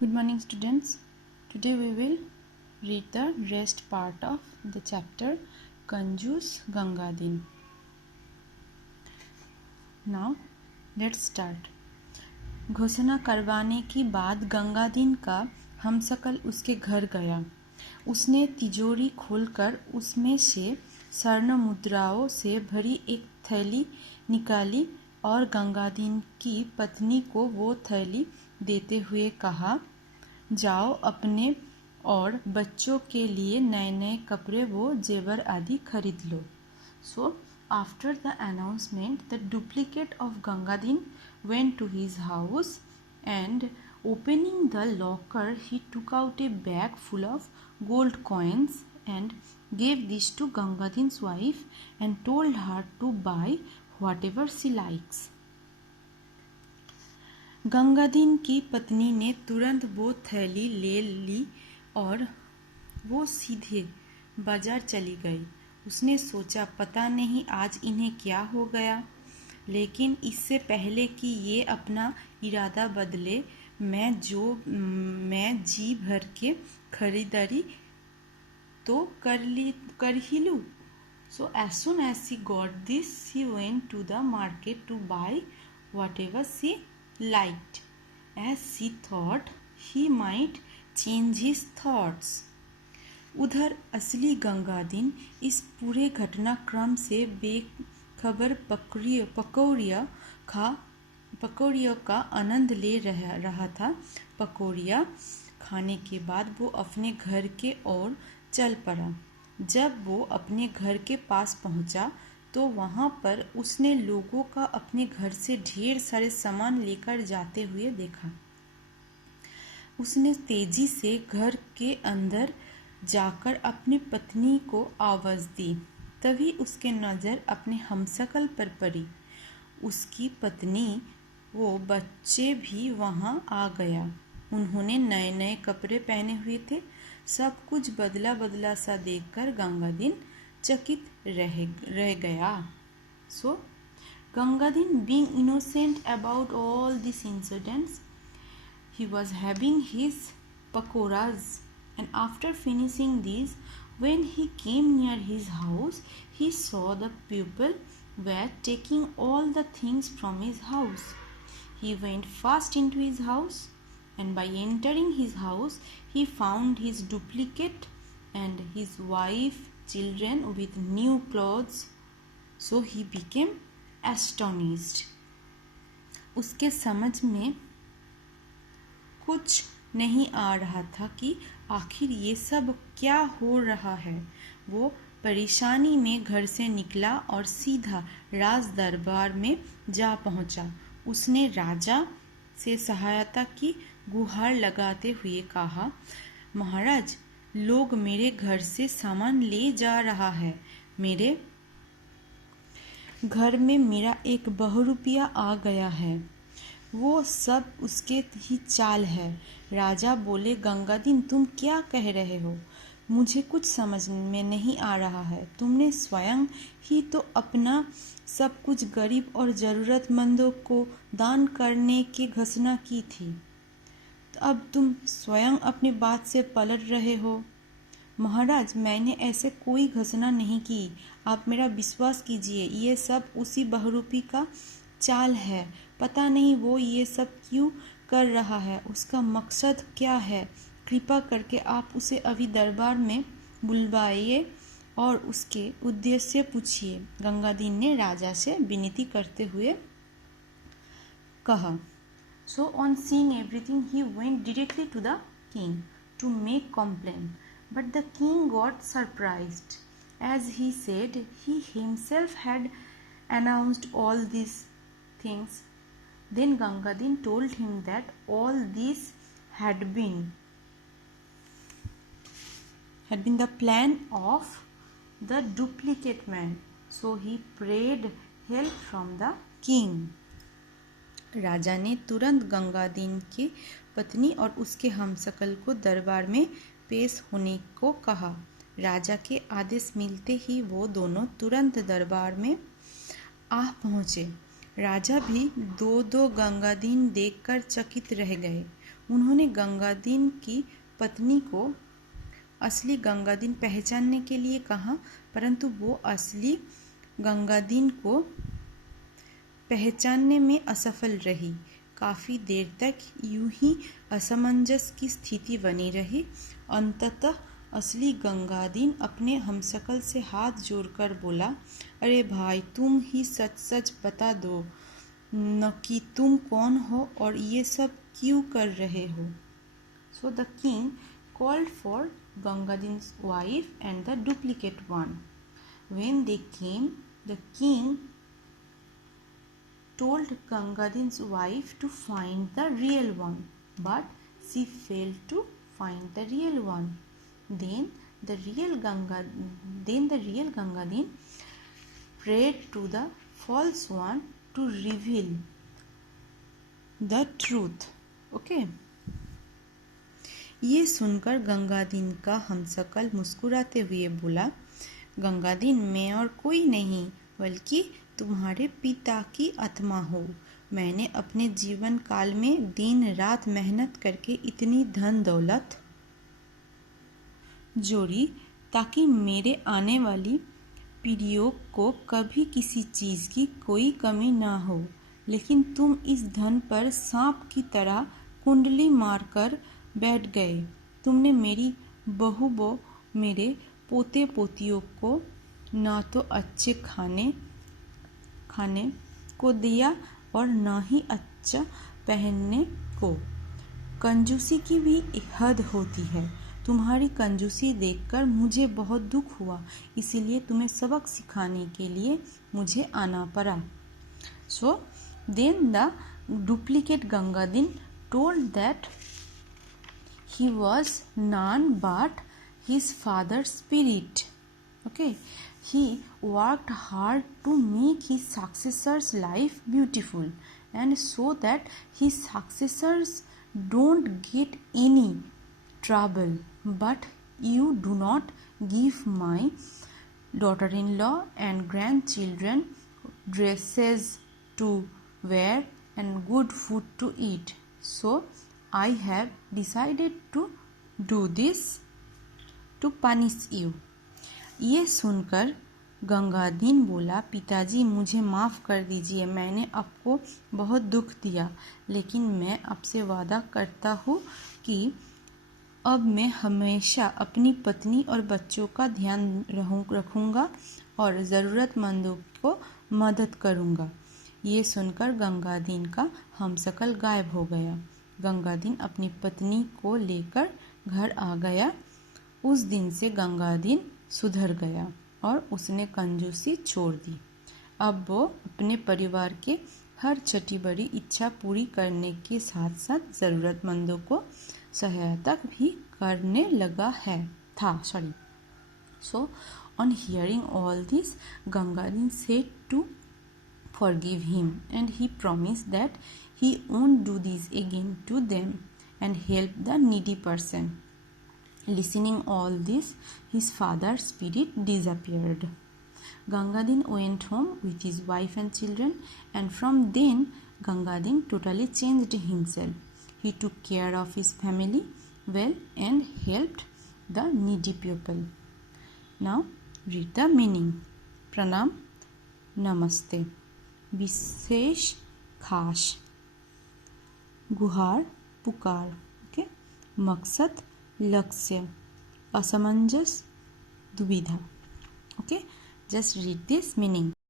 Good morning, students. Today we will read the rest part of the chapter Kanjus Gangadin. Now let's start. घोषणा करवाने की बाद गंगादीन का हमशक्ल उसके घर गया। उसने तिजोरी खोलकर उसमें से स्वर्ण मुद्राओं से भरी एक थैली निकाली और गंगादीन की पत्नी को वो थैली देते हुए कहा, जाओ अपने और बच्चों के लिए नए नए कपड़े वो जेवर आदि खरीद लो। So after the announcement the duplicate of Gangadin went to his house and opening the locker he took out a bag full of gold coins and gave this to Gangadin's wife and told her to buy whatever she likes. Gangadin की पत्नी ने तुरंत वो थैली ले ली और वो सीधे बाजार चली गई। उसने सोचा पता नहीं आज इन्हें क्या हो गया, लेकिन इससे पहले कि ये अपना इरादा बदले मैं जी भर के खरीदारी तो कर ही लूँ। So as soon as she got this, she went to the market to buy whatever she liked, as she thought he might change his thoughts. उधर असली गंगादीन इस पूरे घटनाक्रम से बेखबर पकौड़ियों का आनंद ले रहा था। पकौड़ियाँ खाने के बाद वो अपने घर के ओर चल पड़ा। जब वो अपने घर के पास पहुंचा तो वहां पर उसने लोगों का अपने घर से ढेर सारे सामान लेकर जाते हुए देखा। उसने तेजी से घर के अंदर जाकर अपनी पत्नी को आवाज दी। तभी उसके नज़र अपने हमशक्ल पर पड़ी। उसकी पत्नी वो बच्चे भी वहां आ गया। उन्होंने नए नए कपड़े पहने हुए थे। सब कुछ बदला बदला सा देखकर गंगादीन चकित रह गया। सो Gangadin being innocent about all these incidents, he was having his pakoras, and after finishing these, when he came near his house, he saw the people were taking all the things from his house. He went fast into his house, and by entering his house, he found his duplicate and his wife, children with new clothes. So he became astonished. उसके समझ में कुछ नहीं आ रहा था कि आखिर ये सब क्या हो रहा है। वो परेशानी में घर से निकला और सीधा राज दरबार में जा पहुंचा। उसने राजा से सहायता की गुहार लगाते हुए कहा, महाराज, लोग मेरे घर से सामान ले जा रहा है। मेरे घर में मेरा एक बहुरूपिया आ गया है। वो सब उसके ही चाल है। राजा बोले, गंगादीन, तुम क्या कह रहे हो? मुझे कुछ समझ में नहीं आ रहा है। तुमने स्वयं ही तो अपना सब कुछ गरीब और ज़रूरतमंदों को दान करने की घोषणा की थी। तो अब तुम स्वयं अपनी बात से पलट रहे हो। महाराज, मैंने ऐसे कोई घोषणा नहीं की। आप मेरा विश्वास कीजिए, ये सब उसी बहुरूपी का चाल है। पता नहीं वो ये सब क्यों कर रहा है, उसका मकसद क्या है। कृपा करके आप उसे अभी दरबार में बुलवाइए और उसके उद्देश्य पूछिए। गंगादीन ने राजा से विनती करते हुए कहा। So on seeing everything he went directly to the king to make complain, but the king got surprised as he said he himself had announced all these things. Then Gangadin told him that all this had been the plan of the duplicate man. So he prayed help from the king. राजा ने तुरंत गंगादीन की पत्नी और उसके हमशक्ल को दरबार में पेश होने को कहा। राजा के आदेश मिलते ही वो दोनों तुरंत दरबार में आ पहुँचे। राजा भी दो गंगादीन देखकर चकित रह गए। उन्होंने गंगादीन की पत्नी को असली गंगादीन पहचानने के लिए कहा, परंतु वो असली गंगादीन को पहचानने में असफल रही। काफ़ी देर तक यूं ही असमंजस की स्थिति बनी रही। अंततः असली गंगादीन अपने हमशक्ल से हाथ जोड़कर बोला, अरे भाई, तुम ही सच सच बता दो न कि तुम कौन हो और ये सब क्यों कर रहे हो। So the king called for Gangadin's wife and the duplicate one. When they came, the king told Gangadin's wife to find the real one, but she failed to find the real one. Then the real Gangadin prayed to the false one to reveal the truth. Okay. ये सुनकर गंगादीन का हमशक्ल मुस्कुराते हुए बोला, गंगादीन, मैं और कोई नहीं बल्कि तुम्हारे पिता की आत्मा हो। मैंने अपने जीवन काल में दिन रात मेहनत करके इतनी धन दौलत जोड़ी ताकि मेरे आने वाली पीढ़ियों को कभी किसी चीज़ की कोई कमी ना हो, लेकिन तुम इस धन पर सांप की तरह कुंडली मारकर बैठ गए। तुमने मेरी बहू व मेरे पोते पोतियों को ना तो अच्छे खाने को दिया और ना ही अच्छा पहनने को। कंजूसी की भी एक हद होती है। तुम्हारी कंजूसी देखकर मुझे बहुत दुख हुआ, इसीलिए तुम्हें सबक सिखाने के लिए मुझे आना पड़ा। So then the duplicate Gangadin told that he was none but his father's spirit. Okay, he worked hard to make his successor's life beautiful and so that his successors don't get any trouble. But you do not give my daughter-in-law and grandchildren dresses to wear and good food to eat. So I have decided to do this to punish you. ये सुनकर गंगादीन बोला, पिताजी, मुझे माफ़ कर दीजिए, मैंने आपको बहुत दुख दिया, लेकिन मैं आपसे वादा करता हूँ कि अब मैं हमेशा अपनी पत्नी और बच्चों का ध्यान रखूँगा और ज़रूरतमंदों को मदद करूँगा। ये सुनकर गंगादीन का हमशक्ल गायब हो गया। गंगादीन अपनी पत्नी को लेकर घर आ गया। उस दिन से गंगादीन सुधर गया और उसने कंजूसी छोड़ दी। अब वो अपने परिवार के हर छोटी बड़ी इच्छा पूरी करने के साथ साथ ज़रूरतमंदों को सहायता भी करने लगा था। So on hearing all this, Gangadin said to forgive him, and he promised that he won't do this again to them and help the needy person. Listening all this, his father's spirit disappeared. Gangadin went home with his wife and children, and from then Gangadin totally changed himself. He took care of his family well and helped the needy people. Now read the meaning. Pranam, Namaste. विशेष खास, गुहार पुकार, okay, मकसद लक्ष्य, असमंजस दुविधा, okay. Just read this meaning.